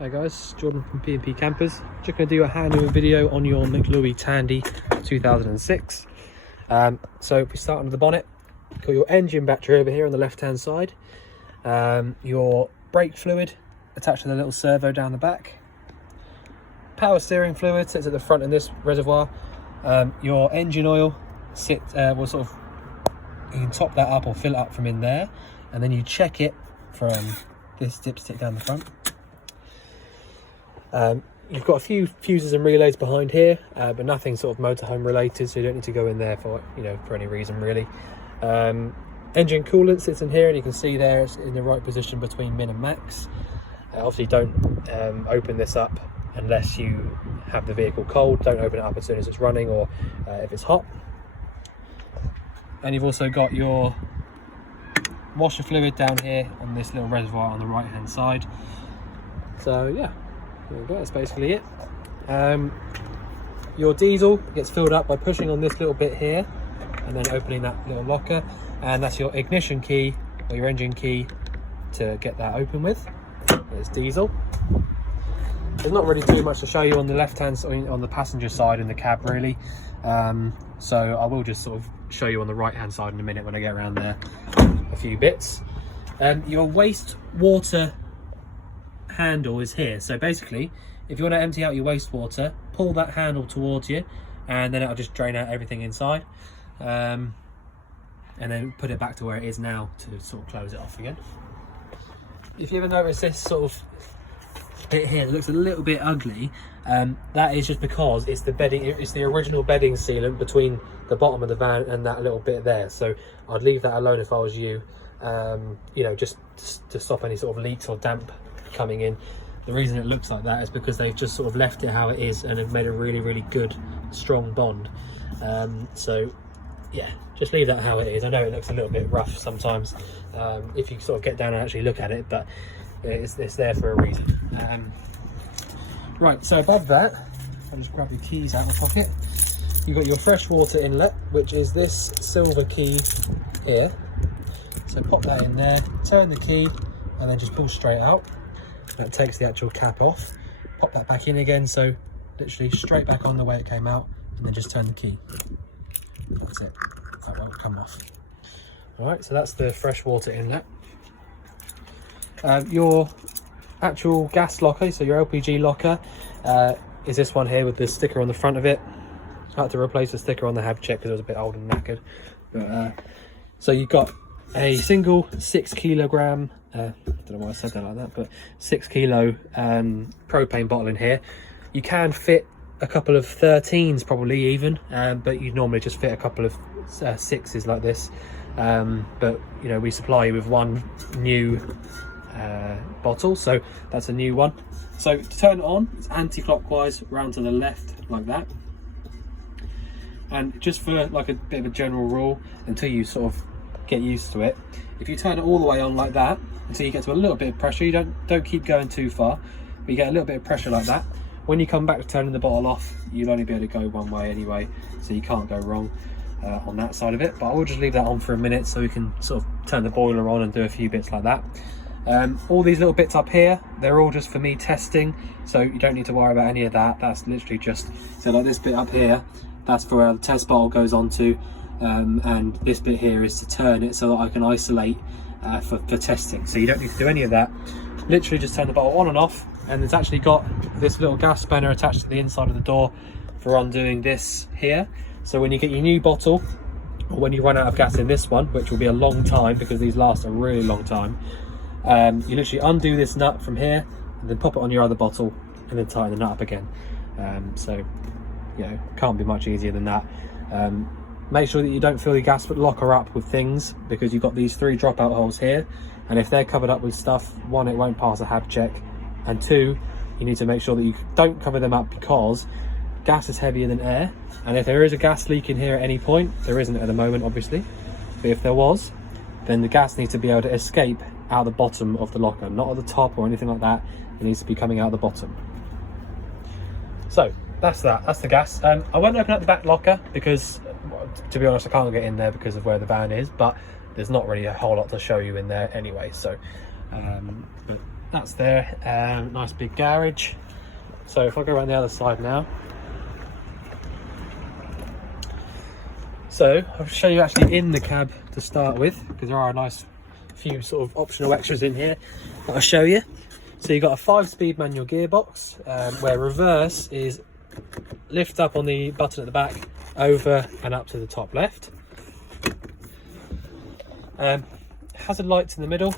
Hi guys, Jordan from P&P Campers. Just going to do a handover video on your Mclouis Tandy 2006. So if we start under the bonnet, got your engine battery over here on the left hand side, your brake fluid attached to the little servo down the back, power steering fluid sits at the front in this reservoir, your engine oil will sort of, you can top that up or fill it up from in there, and then you check it from this dipstick down the front. You've got a few fuses and relays behind here, but nothing sort of motorhome related, so you don't need to go in there for any reason really. Engine coolant sits in here, and you can see there it's in the right position between min and max. Obviously don't open this up unless you have the vehicle cold. Don't open it up as soon as it's running or if it's hot. And you've also got your washer fluid down here on this little reservoir on the right hand side. So yeah, there we go, that's basically it. Your diesel gets filled up by pushing on this little bit here and then opening that little locker, and that's your ignition key or your engine key to get that open with. There's diesel. There's not really too much to show you on the left hand side, on the passenger side in the cab really, so I will just sort of show you on the right hand side in a minute when I get around there a few bits. Your wastewater handle is here, so basically if you want to empty out your wastewater, pull that handle towards you and then it'll just drain out everything inside, and then put it back to where it is now to sort of close it off again. If you ever notice this sort of bit here that looks a little bit ugly, that is just because it's the bedding, it's the original bedding sealant between the bottom of the van and that little bit there, so I'd leave that alone if I was you, just to stop any sort of leaks or damp coming in. The reason it looks like that is because they've just sort of left it how it is and have made a really good strong bond. So yeah, just leave that how it is. I know it looks a little bit rough sometimes if you sort of get down and actually look at it, but it's there for a reason. Right, so above that, I'll just grab your keys out of my pocket. You've got your freshwater inlet, which is this silver key here. So pop that in there, turn the key, and then just pull straight out. That takes the actual cap off. Pop that back in again, so literally straight back on the way it came out, and then just turn the key. That's it, that won't come off. All right, so that's the freshwater inlet. Your actual gas locker, so your LPG locker, is this one here with the sticker on the front of it. I had to replace the sticker on the hab check because it was a bit old and knackered. But, so you've got a single 6 kilogram, I don't know why I said that like that, but 6 kilo propane bottle in here. You can fit a couple of 13s probably even, but you normally just fit a couple of 6s like this. But we supply you with one new bottle, so that's a new one. So to turn it on, it's anti-clockwise round to the left like that. And just for like a bit of a general rule, until you sort of get used to it, if you turn it all the way on like that until you get to a little bit of pressure, you don't keep going too far, but you get a little bit of pressure like that. When you come back to turning the bottle off, you'll only be able to go one way anyway, so you can't go wrong on that side of it. But I will just leave that on for a minute so we can sort of turn the boiler on and do a few bits like that. All these little bits up here, they're all just for me testing, so you don't need to worry about any of that. That's literally just, so like this bit up here, that's for where the test bottle goes onto, and this bit here is to turn it so that I can isolate for testing. So you don't need to do any of that. Literally just turn the bottle on and off, and it's actually got this little gas spanner attached to the inside of the door for undoing this here. So when you get your new bottle, or when you run out of gas in this one, which will be a long time because these last a really long time, you literally undo this nut from here and then pop it on your other bottle and then tighten the nut up again. So can't be much easier than that. Make sure that you don't fill your gas locker up with things, because you've got these 3 dropout holes here, and if they're covered up with stuff, 1, it won't pass a hab check, and 2, you need to make sure that you don't cover them up, because gas is heavier than air, and if there is a gas leak in here at any point, there isn't at the moment obviously, but if there was, then the gas needs to be able to escape out the bottom of the locker, not at the top or anything like that. It needs to be coming out the bottom. So that's the gas. I won't open up the back locker because, to be honest, I can't get in there because of where the van is, but there's not really a whole lot to show you in there anyway. So but that's there. Nice big garage. So if I go around the other side now, so I'll show you actually in the cab to start with, because there are a nice few sort of optional extras in here that I'll show you. So you've got a 5-speed manual gearbox, where reverse is lift up on the button at the back, over and up to the top left. Hazard lights in the middle,